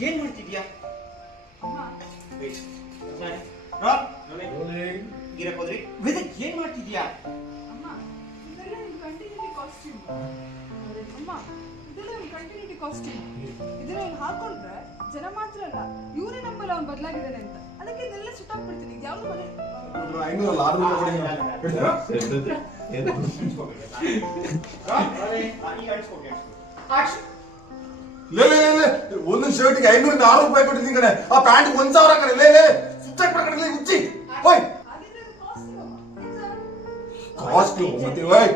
ಏನ್ ಮಾಡ್ತಿದ್ಯಾ ವೇದಕ್ ಏನ್ ಮಾಡ್ತಿದ್ಯಾ ಇದನ್ನ ಹಾಕೊಂಡ್ರೆ ಜನ ಮಾತ್ರ ಅಲ್ಲ ಇವರೇ ನಂಬಲ್ಲ ಅವ್ನು ಬದಲಾಗಿದ್ದಾನೆ ಅಂತ ಅದಕ್ಕೆ ಇದೆಲ್ಲ ಐನೂರಲ್ಲ ಆರು ರೂಪಾಯಿ ಕೊಡಿ ನೀವು. ಎದ್ದದ್ದು? ಎದ್ದು. ಲೇ ಲೇ ಲೇ, ಲೇ ಒಂದೊಂದು ಶರ್ಟ್ಗೆ ಐನೂರಿಂದ ಆರು ರೂಪಾಯಿ ಕೊಟ್ಟಿದ್ದೀನಿ ಕಡೆ ಆ ಪ್ಯಾಂಟ್ ಒಂದ್ ಸಾವಿರ ಕಡೆ ಲೇ ಲೇ ಸುತ್ತಾಕ್ ಕಡೆ ಲೇ ಉಚ್ಚಿ ಹೋಯ್ ಹಾಗಿದ್ರೆ ಅದು ಕಾಸ್ಟ್ಯೂಮ್ ಅಮ್ಮ ಏನ್ ಸರ್? ಕಾಸ್ಟ್ ಮತ್ತೆ ಹೋಯ್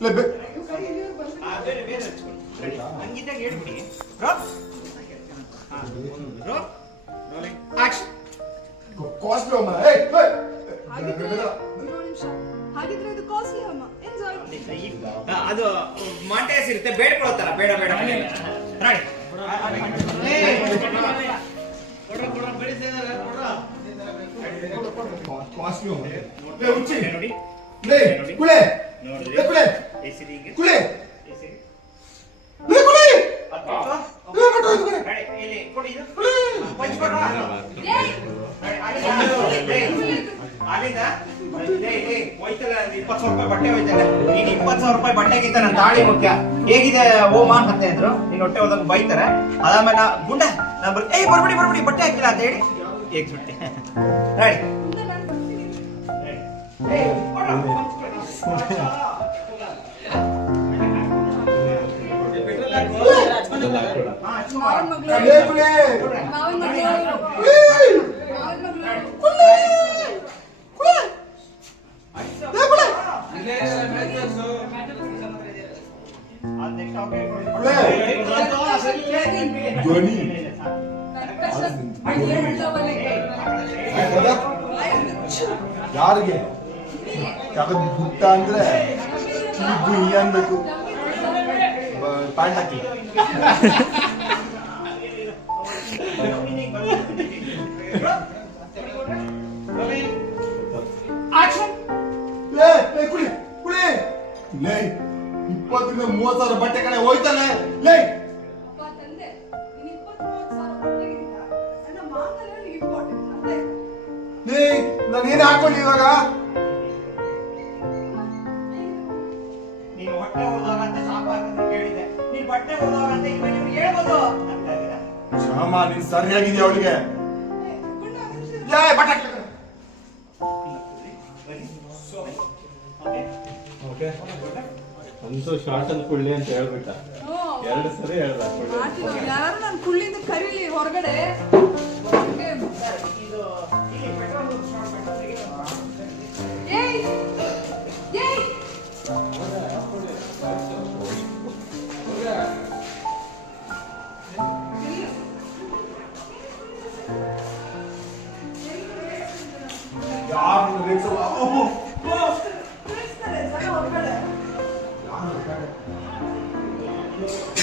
ಲೇ ಬೆ ಇವ್ರ್ ಕೈ ಇಲ್ಲಿವರೆಗೂ ಬಂದಿಲ್ಲ. ಹಂಗಿದ್ದಾಗ ಹೇಳ್ಬಿಡಿ ಕಾಸ್ಟ್ ಅಮ್ಮ ಏಯ್ ಅಮ್ಮ ಏ ಹಾಗಿದ್ರೆ ಅದು ಕಾಸ್ಟ್ಲಿ ಅಮ್ಮ. ಎಂಜಾಯ್ ಅದು ಮಾಂಟೇಸ್ ಇರುತ್ತೆ ಬೇಡ್ಕೊಳ್ತಾರ ಬೇಡ ಬೇಡ ನೋಡಿ ಕಾಸ್ಟ್ ಅಮ್ಮ. ಲೇ ಉಚ್ಚಿ ನೋಡಿ. ಲೇ ಕುಳೆ. ನೋಡಿ ಲೇ ಕುಳೆ. ಹೆಸರಿಗೆ ಕುಳೆ. ಹೆಸರಿಗೆ ಲೇ ಕುಳೆ. ಹತ್ತು. ಲೇ ಇದು ನೋಡಿ, ಇಲ್ಲಿ ಕೊಡಿ ಇದು. ಕುಳೆ. ಪಂಚ್ಕೊಡ್ರಾ? ಏಯ್! ನೋಡಿ, ಅಲ್ಲಿಂದ ಹೋಯ್ತಲ್ಲ ಇಪ್ಪತ್ತು ಸಾವಿರ ರೂಪಾಯಿ ಬಟ್ಟೆ ಹೋಯ್ತಲ್ಲ ಈಗ ಇಪ್ಪತ್ತು ಸಾವಿರ ರೂಪಾಯಿ ಬಟ್ಟೆಗಿಂತ ನನ್ನ ತಾಳಿ ಮುಖ್ಯ ಹೇಗಿದೆ ಓಮ ಅಂತ ಅಂದ್ರು ನೀನ್ ಹೊಟ್ಟೆ ಹೋದಾಗ ಬೈತಾರೆ ಅದಾದ್ಮೇಲೆ ನಾ ಗುಂಡ ನಾ ಬರ್ ಏಯ್ ಬರ್ಬಿಡಿ ಬರ್ಬಿಡಿ ಬಟ್ಟೆ ಹಾಕಿಲ್ಲ ಅಂತ ಹೇಳಿ ಸುಟ್ಟೆ ರೆಡಿ ನಾನು. ಮಗಳು ಮಾವನ್ ಮಗಳು ಕುಳೆ ಮಾವನ್ ಮಗಳು ಕುಳೆ ಕುಳೆ ಲೇ ಕುಳೆ ಅದ್ next ಅವ್ರಿಗೆ ಕೊಡಿ. ಕುಳೆ ಧ್ವನಿ ಯಾರಿಗೆ ಯಾಕಂದ್ರೆ ಬುಟ್ಟ ಅಂದ್ರೆ ಕಿವಿ ಈ ಅನ್ಬೇಕು ಪ್ಯಾಂಟ್ ಹಾಕಿ ಕುಳಿ ಕುಳಿ ಲೇ ಇಪ್ಪತ್ತರಿಂದ ಮೂವತ್ತು ಸಾವಿರ ಬಟ್ಟೆ ಕಡೆ ಹೋಯ್ತಾನೆ ಲೇ. ಲೇ ನಾನು ಏನ್ ಹಾಕೊಳ್ಳಿ ಇವಾಗ? ನೀನು ಹೊಟ್ಟೆ ಕೇಳಿದೆ. ನೀನ್ ಬಟ್ಟೆ ಹೇಳ್ಬೋದು. ನೀನ್ ಅವಳಿಗೆ? ಅಂತೂ ಶಾರ್ಟ್ ಅಂತ ಕುಳ್ಳಿ ಅಂತ ಹೇಳ್ಬಿಟ್ಟ. ಎರಡು ಸರಿ ಹೇಳ್ದ. ಯಾರು ನಾನು ಕುಳ್ಳಿಂದ ಕರೀಲಿ ಹೊರಗಡೆ. ಹಂಗೆ